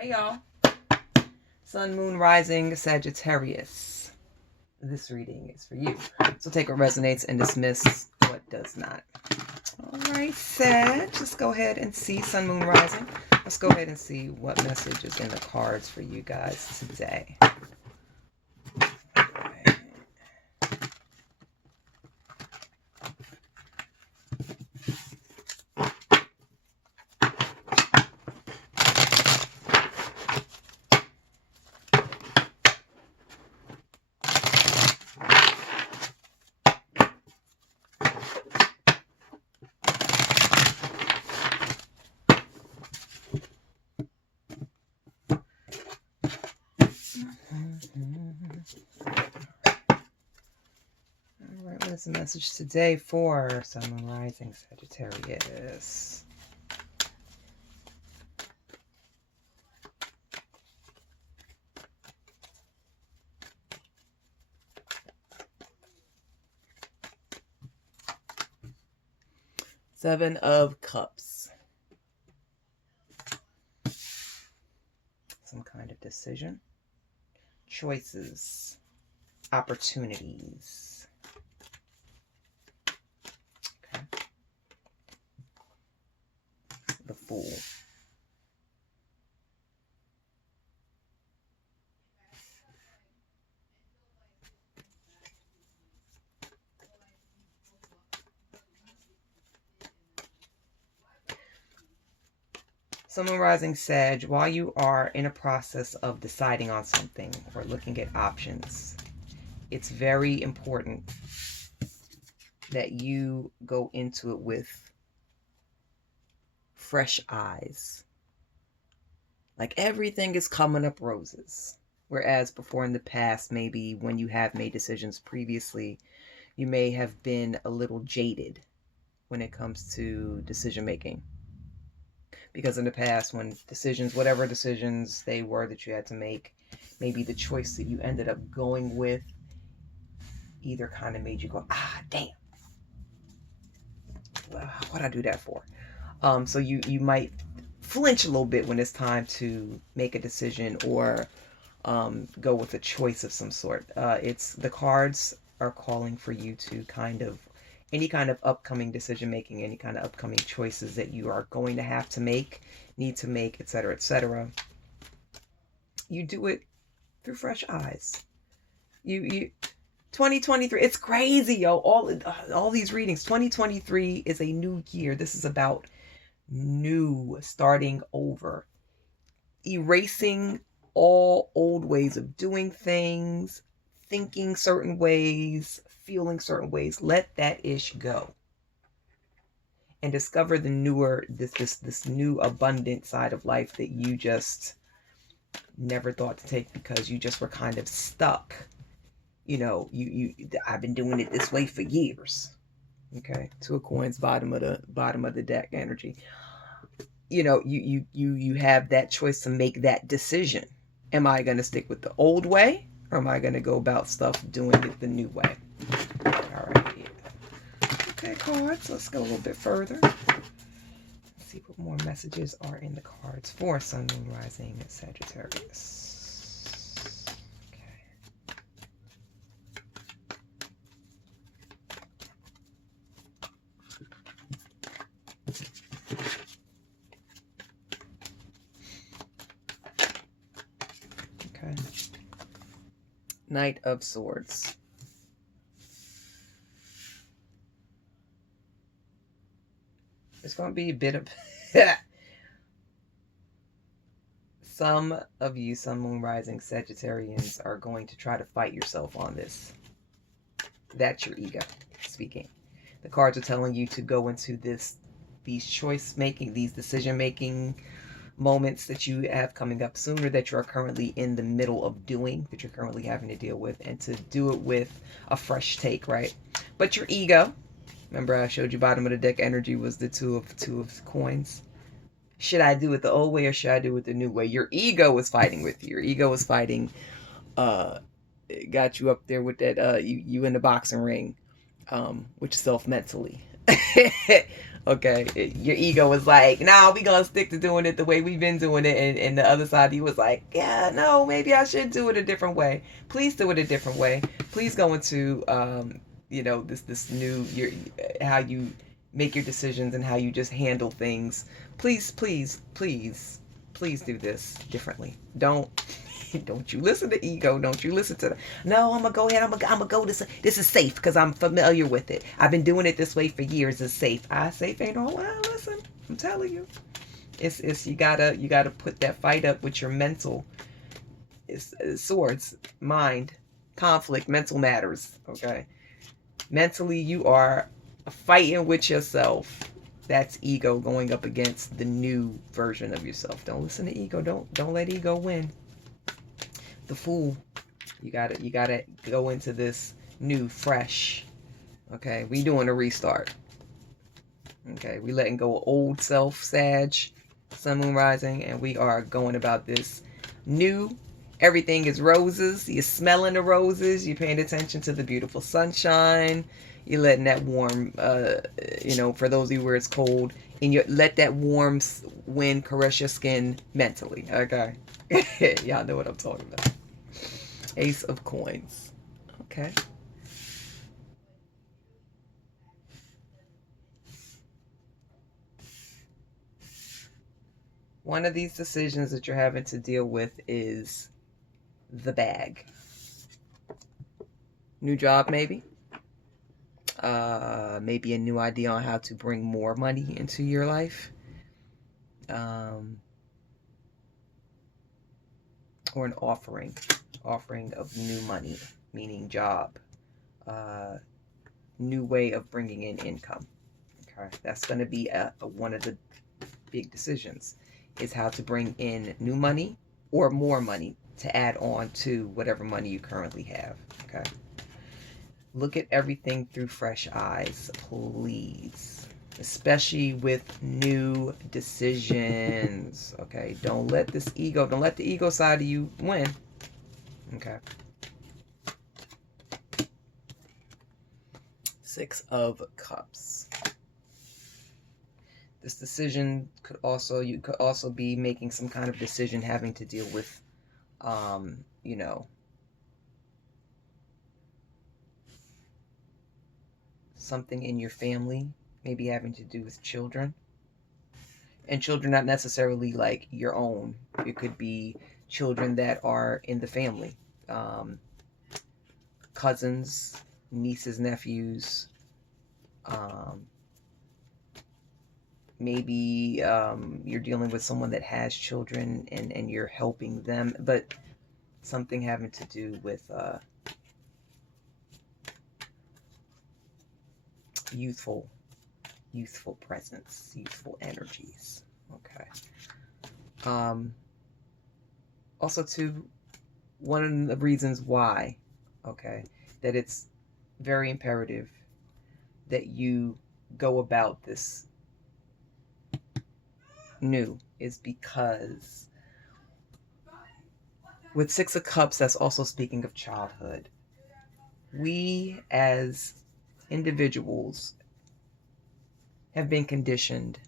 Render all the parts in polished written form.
Hey y'all. Sun, Moon, Rising, Sagittarius. This reading is for you. So take what resonates and dismiss what does not. Alright, Sag. Let's go ahead and see Sun, Moon, Rising. Let's go ahead and see what message is in the cards for you guys today. Alright, what is the message today for Sun, Moon, Rising, Sagittarius? Seven of Cups. Some kind of decision. Choices. Opportunities. Okay. The Fool. Sun, Moon, Rising, Sag, while you are in a process of deciding on something or looking at options, it's very important that you go into it with fresh eyes. Like everything is coming up roses. Whereas before in the past, maybe when you have made decisions previously, you may have been a little jaded when it comes to decision making. Because in the past, when decisions, whatever decisions they were that you had to make, maybe the choice that you ended up going with either kind of made you go, damn, what'd I do that for? So you might flinch a little bit when it's time to make a decision or go with a choice of some sort. It's the cards are calling for you to kind of any kind of upcoming decision making, any kind of upcoming choices that you are going to have to make, need to make, etc., etc. You do it through fresh eyes. You 2023, it's crazy, yo. All these readings. 2023 is a new year. This is about new, starting over, erasing all old ways of doing things, thinking certain ways, feeling certain ways. Let that ish go and discover the newer, this new abundant side of life that you just never thought to take because you just were kind of stuck. You know, I've been doing it this way for years. Okay, Two of Coins, bottom of the deck energy. You know, you have that choice to make that decision. Am I going to stick with the old way, or am I going to go about stuff doing it the new way? All right. Okay, cards. Let's go a little bit further. Let's see what more messages are in the cards for Sun, Moon, Rising, Sagittarius. Okay. Knight of Swords. It's going to be a bit of... Some of you, Sun, Moon, Rising, Sagittarians, are going to try to fight yourself on this. That's your ego speaking. The cards are telling you to go into these choice making, these decision making moments that you have coming up sooner, that you're currently in the middle of doing, that you're currently having to deal with, and to do it with a fresh take, right? But your ego, remember I showed you bottom of the deck energy was the two of coins. Should I do it the old way or should I do it the new way? Your ego was fighting with you. Your ego was fighting, got you up there with that, you in the boxing ring, with yourself mentally. Okay, your ego was like, nah, we gonna stick to doing it the way we've been doing it, and the other side of you was like, yeah, no, maybe I should do it a different way. Please do it a different way. Please go into this new how you make your decisions and how you just handle things. Please, please, please, please do this differently. Don't you listen to ego. Don't you listen to the, no, I'm gonna go ahead. I'm gonna go this is safe because I'm familiar with it. I've been doing it this way for years. It's safe. Safe ain't all. Well, listen, I'm telling you, it's you gotta put that fight up with your mental. It's swords, mind, conflict, mental matters. Okay, mentally you are fighting with yourself. That's ego going up against the new version of yourself. Don't listen to ego. Don't let ego win. The fool. You gotta go into this new, fresh. Okay, we doing a restart. Okay, we letting go of old self, Sag, Sun, Moon, Rising, and we are going about this new. Everything is roses. You're smelling the roses. You're paying attention to the beautiful sunshine. You're letting that warm, for those of you where it's cold, and you let that warm wind caress your skin mentally. Okay, y'all know what I'm talking about. Ace of Coins. Okay. One of these decisions that you're having to deal with is the bag. New job, maybe. Maybe a new idea on how to bring more money into your life. Or an offering of new money, meaning job, new way of bringing in income. Okay, that's going to be one of the big decisions, is how to bring in new money or more money to add on to whatever money you currently have. Okay, look at everything through fresh eyes, please, especially with new decisions. Okay, don't let the ego side of you win. Okay. Six of Cups. This decision you could also be making some kind of decision having to deal with, something in your family, maybe having to do with children. And children not necessarily like your own. It could be children that are in the family. Cousins, nieces, nephews. Maybe you're dealing with someone that has children and you're helping them. But something having to do with youthful presence, youthful energies. Okay. Also, too, one of the reasons why, okay, that it's very imperative that you go about this new is because with Six of Cups, that's also speaking of childhood. We as individuals have been conditioned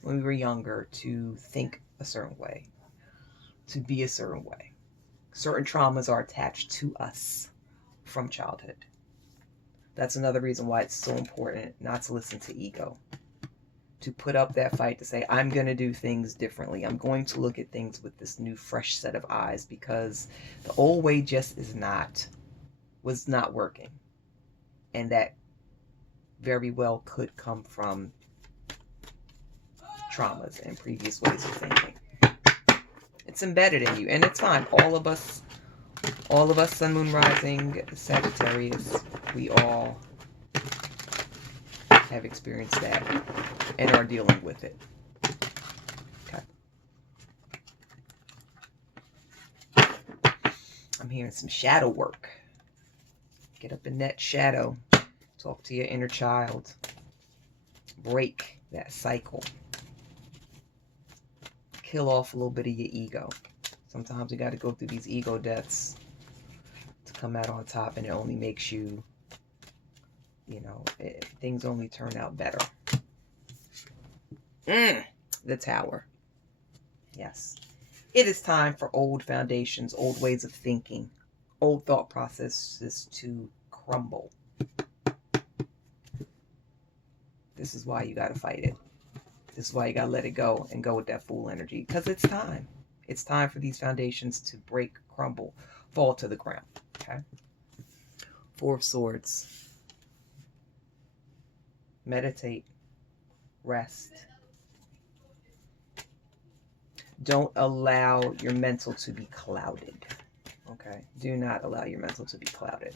when we were younger to think a certain way, to be a certain way. Certain traumas are attached to us from childhood. That's another reason why it's so important not to listen to ego. To put up that fight to say, I'm going to do things differently. I'm going to look at things with this new fresh set of eyes, because the old way just was not working. And that very well could come from traumas and previous ways of thinking. It's embedded in you, and it's fine. All of us, Sun, Moon, Rising, Sagittarius, we all have experienced that and are dealing with it. Okay. I'm hearing some shadow work. Get up in that shadow. Talk to your inner child. Break that cycle. Kill off a little bit of your ego. Sometimes you got to go through these ego deaths to come out on top, and it only makes you, things only turn out better. The Tower. Yes. It is time for old foundations, old ways of thinking, old thought processes to crumble. This is why you got to fight it. This is why you got to let it go and go with that Fool energy, because it's time. It's time for these foundations to break, crumble, fall to the ground. Okay? Four of Swords. Meditate. Rest. Don't allow your mental to be clouded. Okay? Do not allow your mental to be clouded.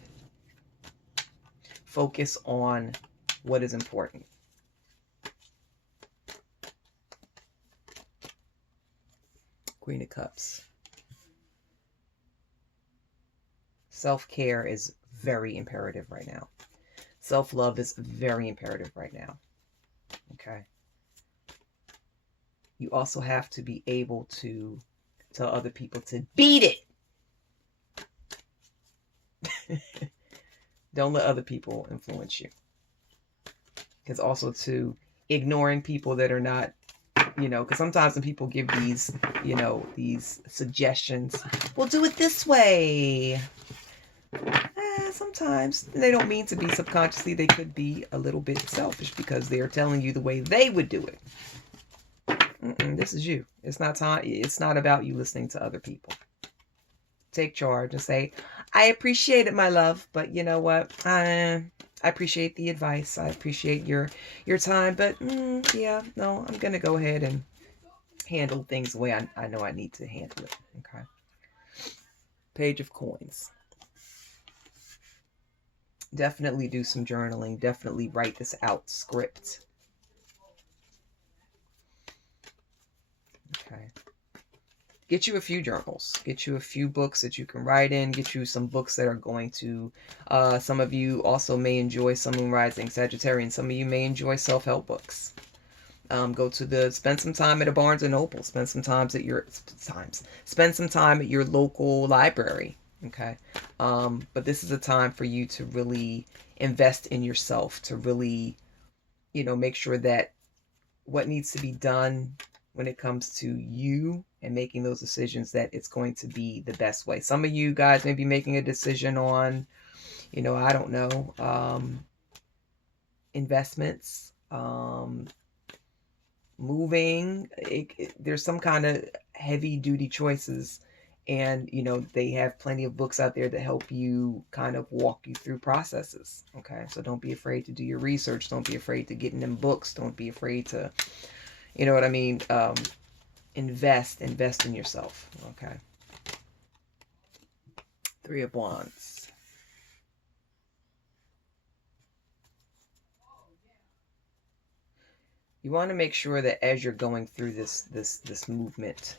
Focus on what is important. Queen of Cups. Self-care is very imperative right now. Self-love is very imperative right now. Okay? You also have to be able to tell other people to beat it. Don't let other people influence you. Because also too, ignoring people that are not, because sometimes when people give these, these suggestions, we'll do it this way. Sometimes they don't mean to be. Subconsciously, they could be a little bit selfish because they're telling you the way they would do it. This is you. It's not time. It's not about you listening to other people. Take charge and say, I appreciate it, my love, but you know what? I appreciate the advice. I appreciate your time, but yeah, no, I'm gonna go ahead and handle things the way I know I need to handle it. Okay. Page of Coins. Definitely do some journaling. Definitely write this out. Script. Okay. Get you a few journals. Get you a few books that you can write in. Get you some books that are going to... some of you also may enjoy Sun, Moon, Rising, Sagittarian. Some of you may enjoy self-help books. Spend some time at a Barnes and Noble. Spend some time at your local library. Okay. But this is a time for you to really invest in yourself, to really, make sure that what needs to be done when it comes to you and making those decisions, that it's going to be the best way. Some of you guys may be making a decision on, I don't know, investments, moving. There's some kind of heavy duty choices, and they have plenty of books out there that help you kind of walk you through processes. Okay, so don't be afraid to do your research. Don't be afraid to get in them books. Don't be afraid to, you know what I mean, invest in yourself. Okay. Three of Wands. You want to make sure that as you're going through this movement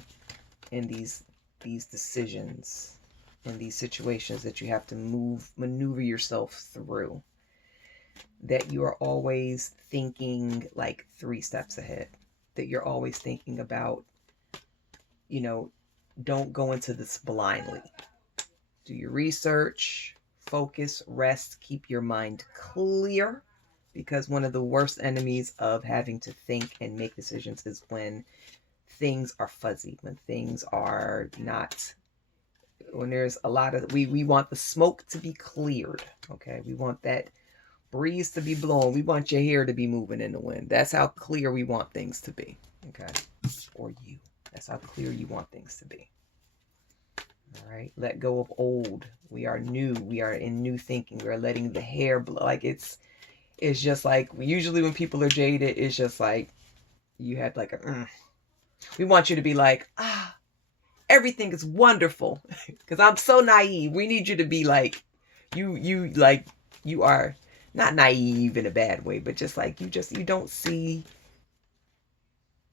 and these decisions and these situations that you have to maneuver yourself through, that you are always thinking like 3 steps ahead. That you're always thinking about, don't go into this blindly. Do your research, focus, rest, keep your mind clear. Because one of the worst enemies of having to think and make decisions is when things are fuzzy, when things are not, when there's a lot of, we want the smoke to be cleared. Okay. We want that breeze to be blowing. We want your hair to be moving in the wind. That's how clear we want things to be. Okay. Or you. That's how clear you want things to be. All right. Let go of old. We are new. We are in new thinking. We are letting the hair blow. Like it's just like, usually when people are jaded, it's just like, you have like we want you to be like, everything is wonderful. Because I'm so naive. We need you to be like, you are not naive in a bad way, but just like, you don't see,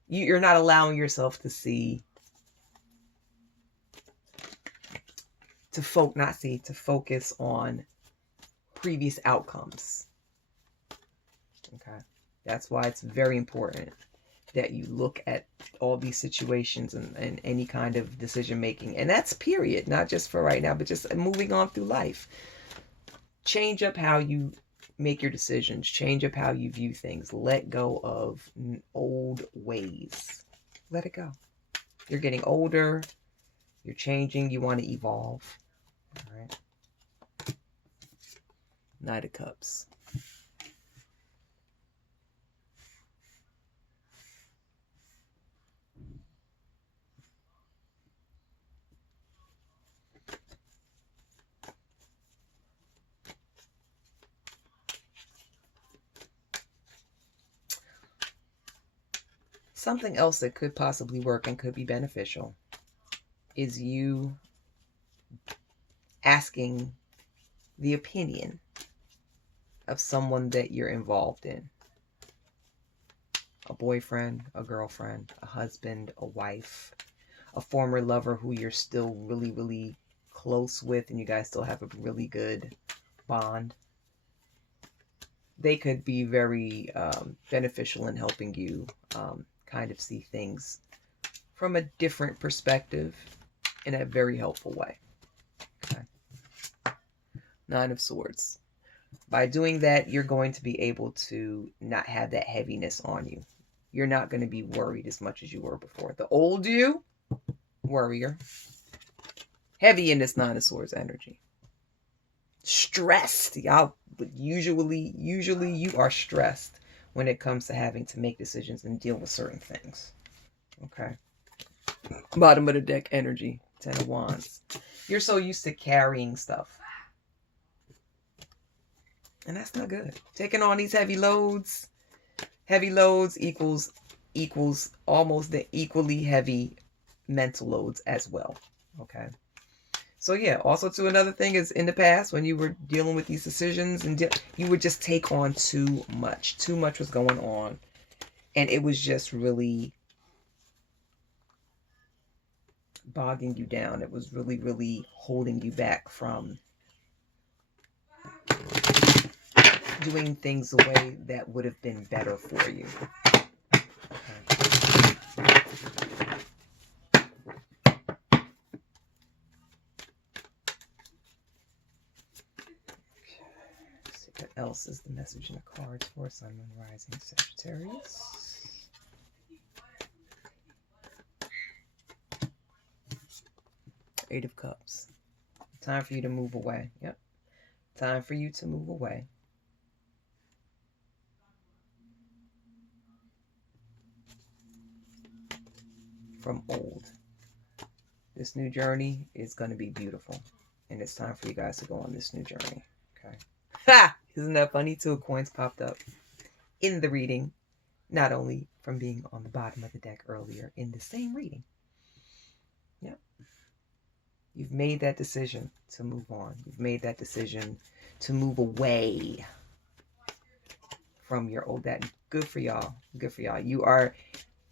you're not allowing yourself to see, to focus on previous outcomes. Okay. That's why it's very important that you look at all these situations and any kind of decision making. And that's period, not just for right now, but just moving on through life. Change up how you make your decisions. Change up how you view things. Let go of old ways. Let it go. You're getting older. You're changing. You want to evolve. All right. Knight of Cups. Something else that could possibly work and could be beneficial is you asking the opinion of someone that you're involved in. A boyfriend, a girlfriend, a husband, a wife, a former lover who you're still really, really close with and you guys still have a really good bond. They could be very beneficial in helping you kind of see things from a different perspective in a very helpful way. Okay. Nine of Swords. By doing that, you're going to be able to not have that heaviness on you. You're not going to be worried as much as you were before. The old you, worrier. Heavy in this Nine of Swords energy. Stressed. Y'all, usually you are stressed when it comes to having to make decisions and deal with certain things. Okay. Bottom of the deck energy. Ten of Wands. You're so used to carrying stuff. And that's not good. Taking on these heavy loads. Heavy loads equals almost the equally heavy mental loads as well. Okay. So yeah, also too, another thing is in the past when you were dealing with these decisions and you would just take on too much. Too much was going on. And it was just really bogging you down. It was really, really holding you back from doing things the way that would have been better for you. What else is the message in the cards for Sun, Moon, Rising, Sagittarius? Eight of Cups. Time for you to move away. Yep. Time for you to move away. From old. This new journey is going to be beautiful. And it's time for you guys to go on this new journey. Okay. Ha! Isn't that funny? Two coins popped up in the reading, not only from being on the bottom of the deck earlier in the same reading. Yep. You've made that decision to move on. You've made that decision to move away from your old dad. Good for y'all. Good for y'all. You are,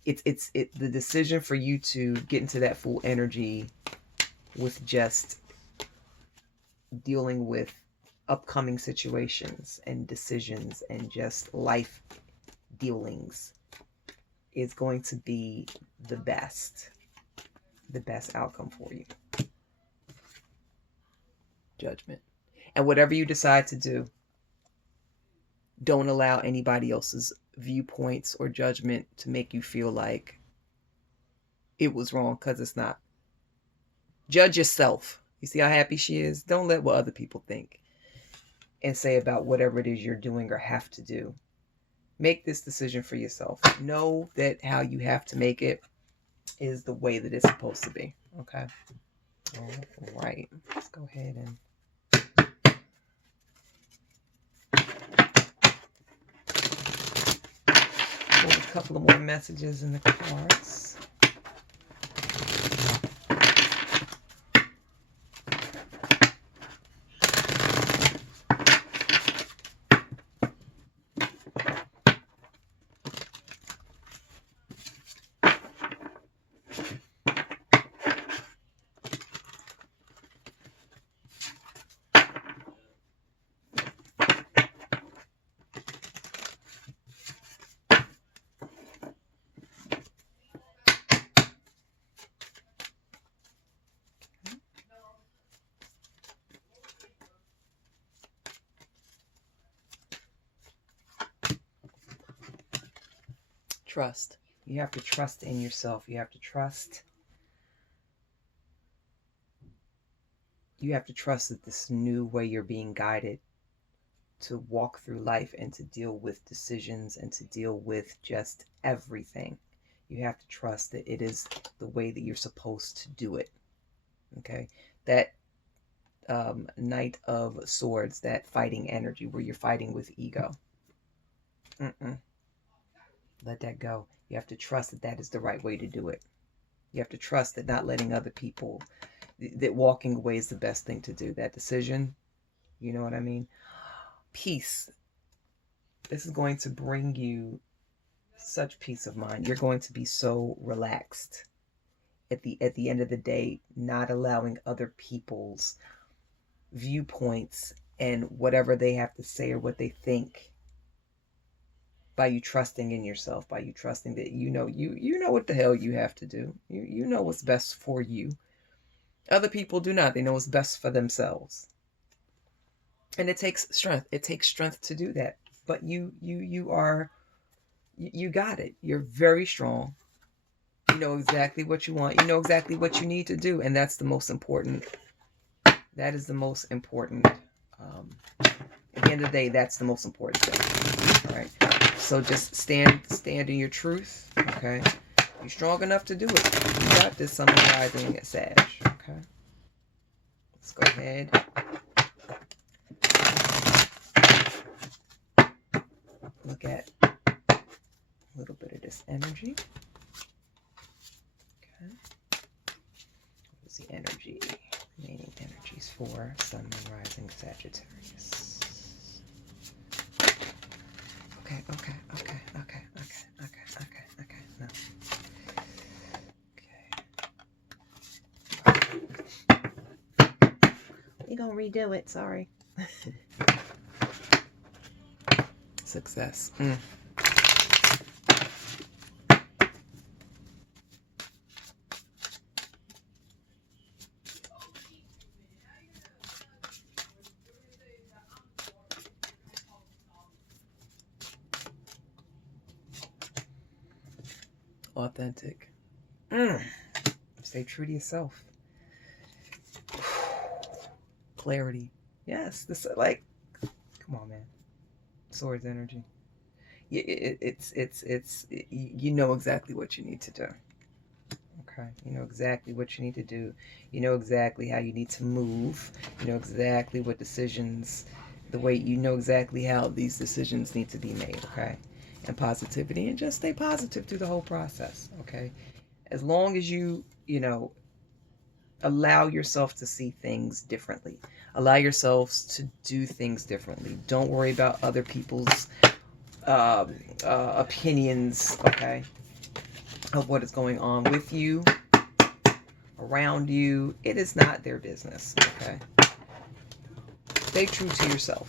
it's the decision for you to get into that full energy with just dealing with upcoming situations and decisions and just life dealings is going to be the best outcome for you. Judgment. And whatever you decide to do, don't allow anybody else's viewpoints or judgment to make you feel like it was wrong, because it's not. Judge yourself. You see how happy she is? Don't let what other people think and say about whatever it is you're doing or have to do. Make this decision for yourself. Know that how you have to make it is the way that it's supposed to be. Okay? All right. Let's go ahead and pull a couple of more messages in the cards. Trust. You have to trust in yourself. You have to trust. You have to trust that this new way you're being guided to walk through life and to deal with decisions and to deal with just everything. You have to trust that it is the way that you're supposed to do it. Okay? That Knight of Swords, that fighting energy where you're fighting with ego. Let that go. You have to trust that that is the right way to do it. You have to trust that not letting other people, that walking away is the best thing to do. That decision, you know what I mean? Peace. This is going to bring you such peace of mind. You're going to be so relaxed at the end of the day, not allowing other people's viewpoints and whatever they have to say or what they think, by you trusting in yourself, by you trusting that you know what the hell you have to do. You know what's best for you. Other people do not. They know what's best for themselves. And it takes strength. It takes strength to do that. But you got it. You're very strong. You know exactly what you want. You know exactly what you need to do. And that's the most important. That is the most important. At the end of the day, that's the most important thing. All right. So just stand in your truth. Okay. You're strong enough to do it. You got this, Sun, Rising, Sag. Okay. Let's go ahead. Look at a little bit of this energy. Okay. What is the energy? Remaining energies for Sun, Moon, Rising, Sagittarius. Okay. No. Okay. We're gonna redo it. Sorry. Success. Authentic. Stay true to yourself. Clarity. Yes, this come on, man. Swords energy. It's you know exactly what you need to do. Okay, you know exactly what you need to do. You know exactly how you need to move. You know exactly what decisions, you know exactly how these decisions need to be made. Okay. And positivity, and just stay positive through the whole process. Okay, as long as you allow yourself to see things differently, allow yourselves to do things differently. Don't worry about other people's opinions, okay, of what is going on with you, around you. It is not their business. Okay, stay true to yourself.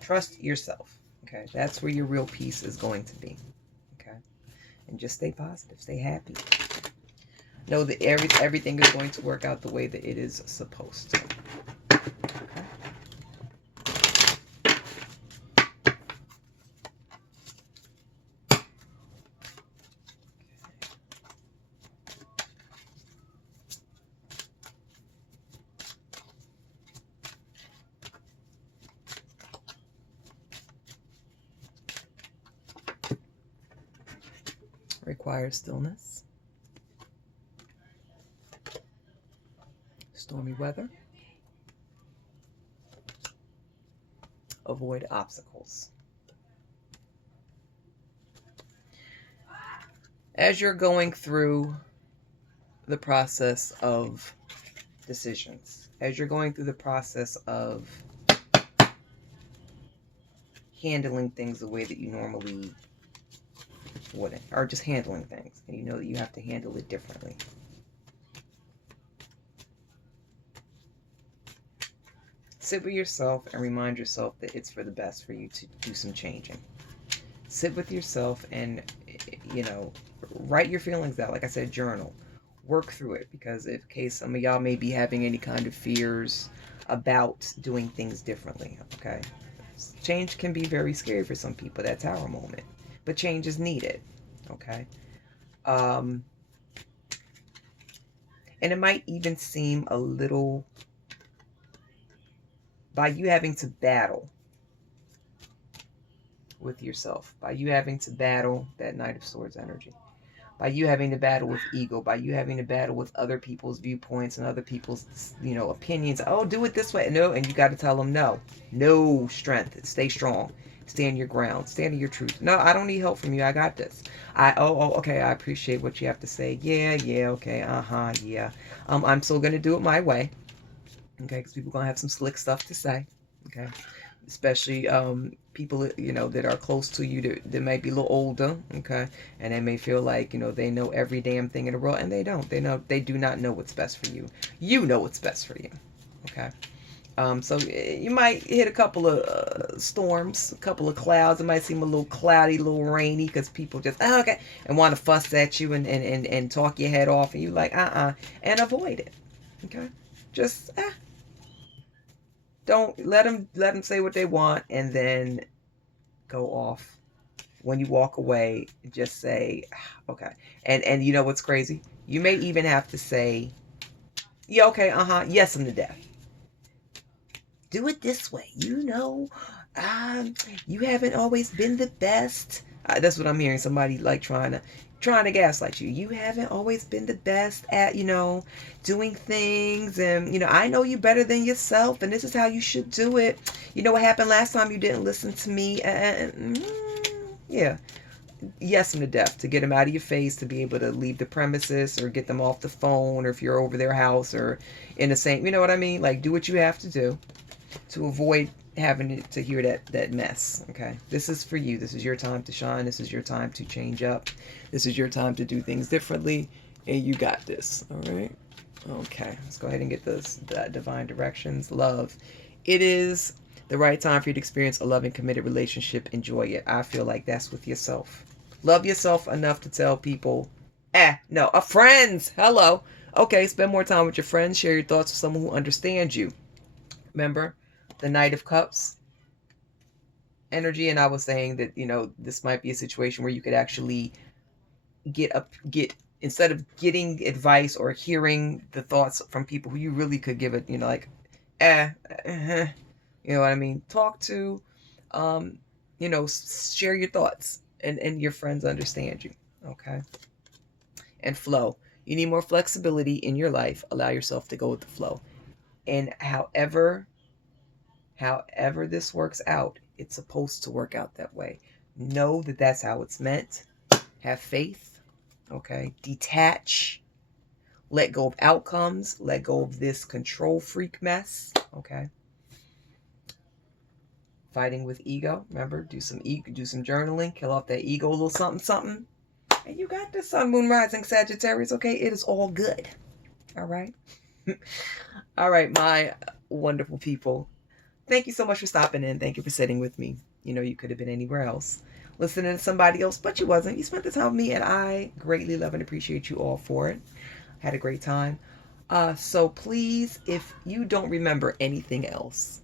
Trust yourself. Okay, that's where your real peace is going to be. Okay, and just stay positive, stay happy. Know that everything is going to work out the way that it is supposed to. Okay. Requires stillness, stormy weather, avoid obstacles. As you're going through the process of decisions, as you're going through the process of handling things the way that you normally wouldn't, or just handling things, and you know that you have to handle it differently. Sit with yourself and remind yourself that it's for the best for you to do some changing. Sit with yourself and, write your feelings out. Like I said, journal. Work through it, because in case some of y'all may be having any kind of fears about doing things differently, okay? Change can be very scary for some people. That's our moment. but change is needed. Okay. Um, and it might even seem a little, by you having to battle with yourself, by you having to battle that Knight of Swords energy, by you having to battle with ego, by you having to battle with other people's viewpoints and other people's, opinions. Oh, do it this way. No, and you got to tell them no. No strength. Stay strong. Stand your ground. Stand in your truth. No, I don't need help from you. I got this. Okay. I appreciate what you have to say. Yeah, okay. Yeah. I'm still gonna do it my way. Okay, because people gonna have some slick stuff to say. Okay, especially people that are close to you that might be a little older. Okay, and they may feel like they know every damn thing in the world, and they don't. They do not know what's best for you. You know what's best for you. Okay. So you might hit a couple of storms, a couple of clouds. It might seem a little cloudy, a little rainy, because people just okay and want to fuss at you and talk your head off, and you like and avoid it. Okay, just don't let them say what they want, and then go off. When you walk away, just say okay. And you know what's crazy? You may even have to say, yeah, okay, yes, I'm to death. Do it this way. You haven't always been the best. That's what I'm hearing. Somebody like trying to gaslight you. You haven't always been the best at doing things, and I know you better than yourself, and this is how you should do it. You know what happened last time you didn't listen to me, yeah. Yes, them to death, to get them out of your face, to be able to leave the premises or get them off the phone, or if you're over their house or in the same, you know what I mean? Like, do what you have to do to avoid having to hear that mess. Okay, this is for you. This is your time to shine. This is your time to change up. This is your time to do things differently, and you got this. All right. Okay, let's go ahead and get that divine directions. Love. It is the right time for you to experience a loving, committed relationship. Enjoy it. I feel like that's with yourself. Love yourself enough to tell people, no, friends. Hello. Okay, spend more time with your friends. Share your thoughts with someone who understands you. Remember, the Knight of Cups energy, and I was saying that this might be a situation where you could actually get instead of getting advice or hearing the thoughts from people who you really could give it, like you know what I mean, talk to share your thoughts, and your friends understand you. Okay. And flow. You need more flexibility in your life. Allow yourself to go with the flow. And however this works out, it's supposed to work out that way. Know that that's how it's meant. Have faith. Okay. Detach. Let go of outcomes. Let go of this control freak mess. Okay. Fighting with ego. Remember, do some journaling. Kill off that ego, a little something, something. And you got the sun, moon, rising, Sagittarius. Okay. It is all good. All right. All right, my wonderful people. Thank you so much for stopping in. Thank you for sitting with me. You could have been anywhere else, listening to somebody else, but you wasn't. You spent the time with me, and I greatly love and appreciate you all for it. Had a great time. So please, if you don't remember anything else,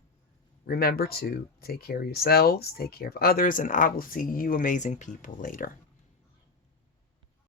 remember to take care of yourselves, take care of others, and I will see you amazing people later.